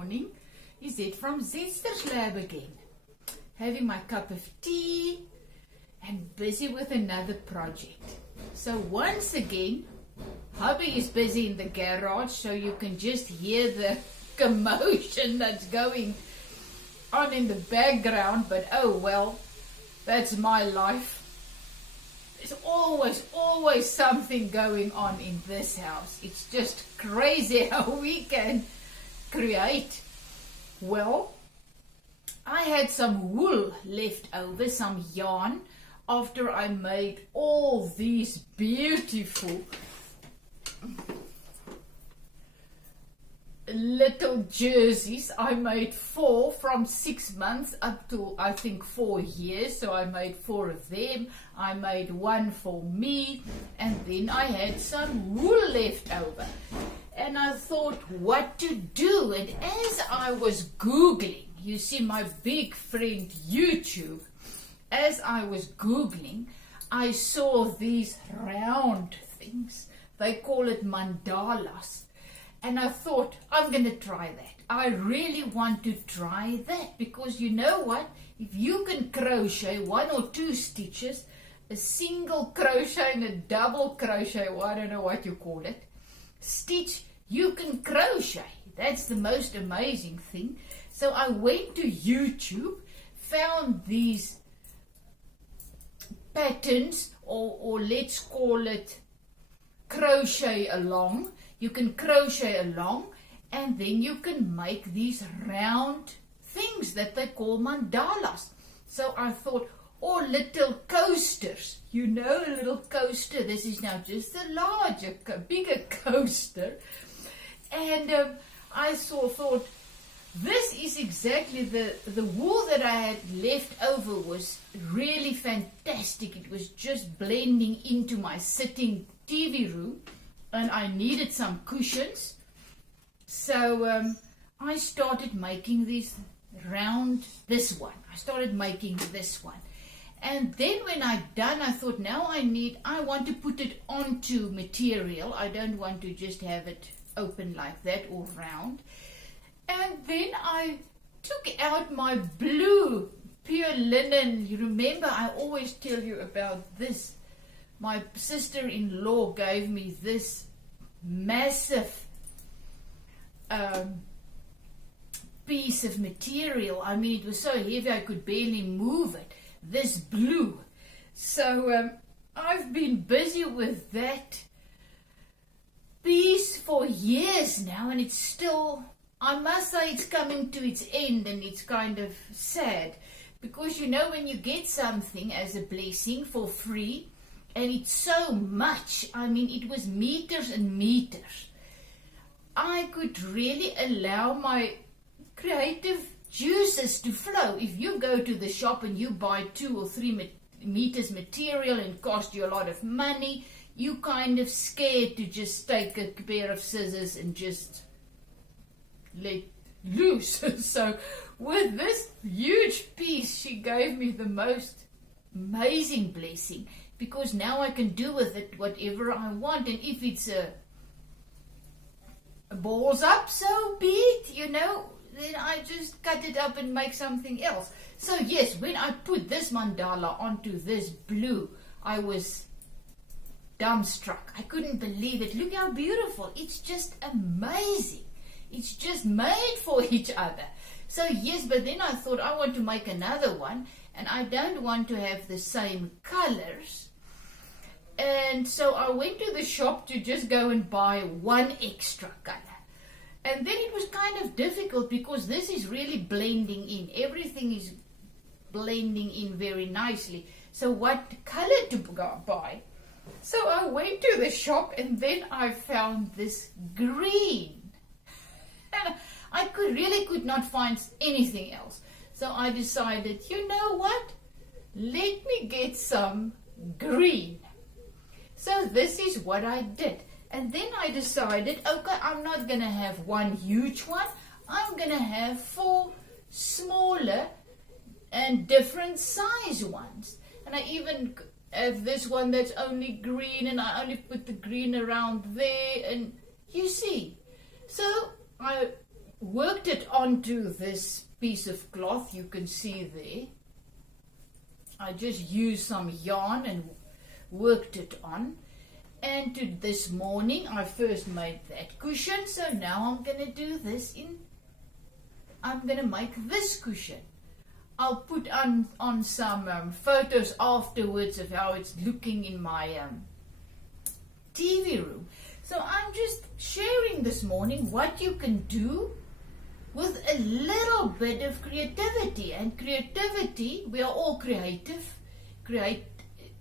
morning. Is from Zenster's Lab again. Having my cup of tea and busy with another project. So once again, hubby is busy in the garage, so you can just hear the commotion that's going on in the background, but oh well, that's my life. There's always something going on in this house. It's just crazy how we can create. Well, I had some wool left over, some yarn, after I made all these beautiful little jerseys. I made 4 from 6 months up to I think 4 years, so I made 4 of them. I made 1 for me, and then I had some wool left over, and I thought what to do. And as I was googling, you see my big friend YouTube, as I was googling, I saw these round things. They call it mandalas. And I thought, I'm going to try that. I really want to try that, because you know what? If you can crochet 1 or 2 stitches, a single crochet and a double crochet, well, I don't know what you call it, stitch, you can crochet. That's the most amazing thing. So I went to YouTube, found these patterns, or let's call it crochet along. You can crochet along, and then you can make these round things that they call mandalas. So I thought, or little coasters. You know, a little coaster. This is now just a larger, bigger coaster. And I thought, this is exactly the wool that I had left over was really fantastic. It was just blending into my sitting TV room. And I needed some cushions, so I started making this round, I started making this one. And then when I'd done, I thought, now I want to put it onto material. I don't want to just have it open like that or round. And then I took out my blue pure linen. You remember, I always tell you about this. My sister-in-law gave me this massive piece of material. I mean, it was so heavy I could barely move it. This blue. So I've been busy with that piece for years now, and it's still, I must say, it's coming to its end, and it's kind of sad, because you know, when you get something as a blessing for free, and it's so much, I mean, it was meters and meters, I could really allow my creative juices to flow. If you go to the shop and you buy 2 or 3 meters material and cost you a lot of money, you kind of scared to just take a pair of scissors and just let loose. So with this huge piece, she gave me the most amazing blessing, because now I can do with it whatever I want. And if it's a balls up, so be it, you know, then I just cut it up and make something else. So yes, when I put this mandala onto this blue, I was dumbstruck. I couldn't believe it. Look how beautiful. It's just amazing. It's just made for each other. So yes, but then I thought, I want to make another one, and I don't want to have the same colors. And so I went to the shop to just go and buy 1 extra color. And then it was kind of difficult, because this is really blending in. Everything is blending in very nicely. So what color to buy? So I went to the shop, and then I found this green. And I really could not find anything else. So I decided, you know what? Let me get some green. So this is what I did. And then I decided, okay, I'm not going to have 1 huge one. I'm going to have 4 smaller and different size ones. And I even have this one that's only green, and I only put the green around there, and you see. So I worked it onto this piece of cloth you can see there. I just used some yarn and worked it on. And this morning I first made that cushion, so now I'm going to do this I'm going to make this cushion. I'll put on some photos afterwards of how it's looking in my TV room. So I'm just sharing this morning what you can do with a little bit of creativity. And creativity, we are all creative.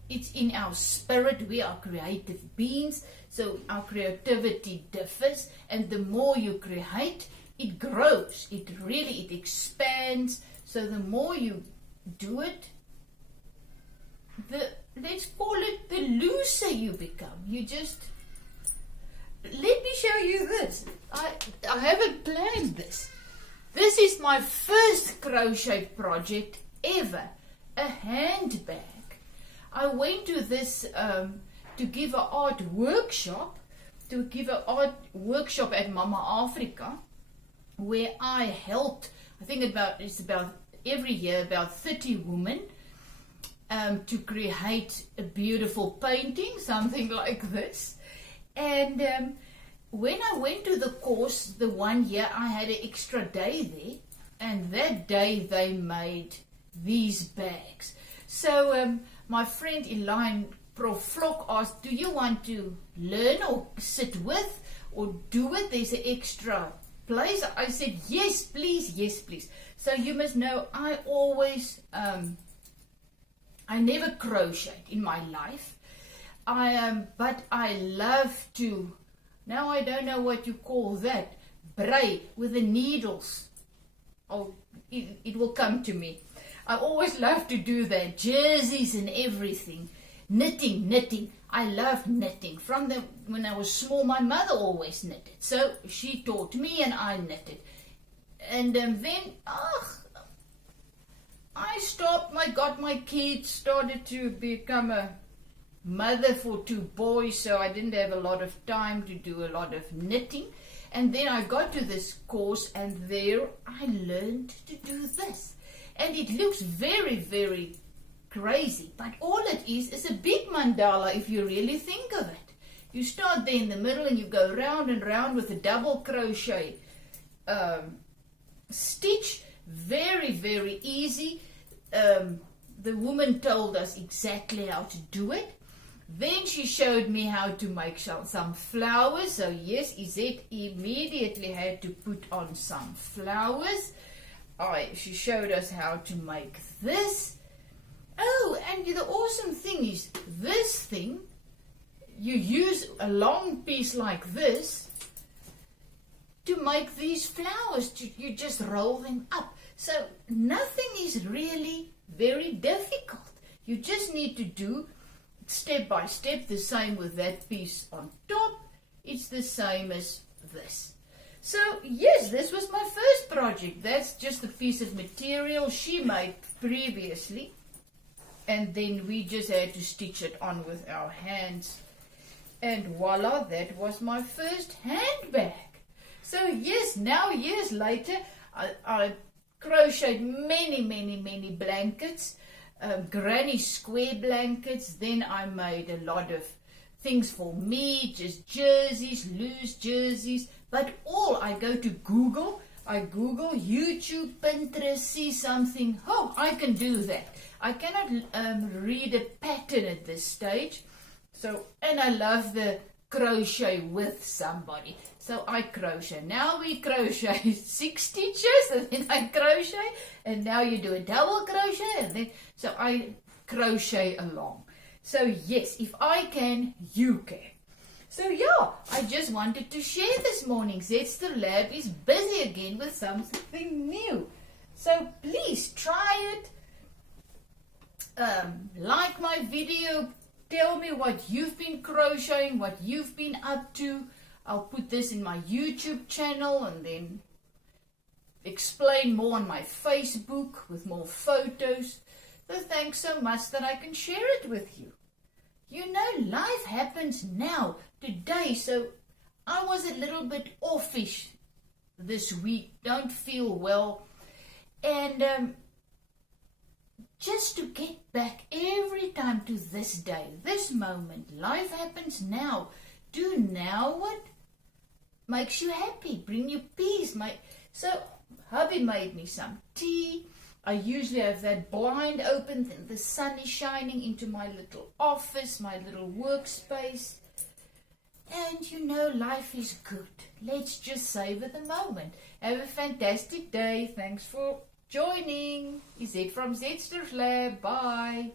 It's in our spirit. We are creative beings. So our creativity differs. And the more you create, it grows. It expands. So the more you do it, let's call it, the looser you become. Let me show you this. I haven't planned this. This is my first crochet project ever, a handbag. I went to this to give an art workshop, at Mama Africa, where I helped, I think it's about every year, about 30 women to create a beautiful painting, something like this. And when I went to the course, the 1 year, I had an extra day there, and that day they made these bags. So my friend Elaine Proflok asked, do you want to learn or sit with or do it? There's an extra place. I said, yes, please, yes, please. So you must know, I always, I never crocheted in my life. But I love to, now I don't know what you call that, braid with the needles. Oh, it will come to me. I always love to do that, jerseys and everything. Knitting. I love knitting. When I was small, my mother always knitted. So she taught me and I knitted. And then, I stopped, I got my kids, started to become a mother for 2 boys, so I didn't have a lot of time to do a lot of knitting. And then I got to this course, and there I learned to do this. And it looks very, very crazy, but all it is a big mandala if you really think of it. You start there in the middle and you go round and round with a double crochet stitch. Very, very easy. The woman told us exactly how to do it. Then she showed me how to make some flowers. So yes, Izette immediately had to put on some flowers. She showed us how to make this. Oh, and the awesome thing is, this thing, you use a long piece like this to make these flowers. You just roll them up. So nothing is really very difficult. You just need to do step by step, the same with that piece on top. It's the same as this. So yes, this was my first project. That's just a piece of material she made previously. And then we just had to stitch it on with our hands. And voila, that was my first handbag. So yes, now years later, I crocheted many blankets, granny square blankets. Then I made a lot of things for me, just jerseys, loose jerseys. But I go to Google, I Google, YouTube, Pinterest, see something. Oh, I can do that. I cannot read a pattern at this stage. So, and I love the crochet with somebody. So I crochet. Now we crochet 6 stitches and then I crochet. And now you do a double crochet and then, so I crochet along. So yes, if I can, you can. So yeah, I just wanted to share this morning. Zetster Lab is busy again with something new. So please try it. Like my video. Tell me what you've been crocheting, what you've been up to. I'll put this in my YouTube channel and then explain more on my Facebook with more photos. So thanks so much that I can share it with you. You know, life happens now, today, so I was a little bit offish this week, don't feel well. And just to get back every time to this day, this moment. Life happens now. Do now what makes you happy, bring you peace. So hubby made me some tea. I usually have that blind open, the sun is shining into my little office, my little workspace. And you know, life is good. Let's just savor the moment. Have a fantastic day. Thanks for joining. Is it from Zetster's Lab? Bye.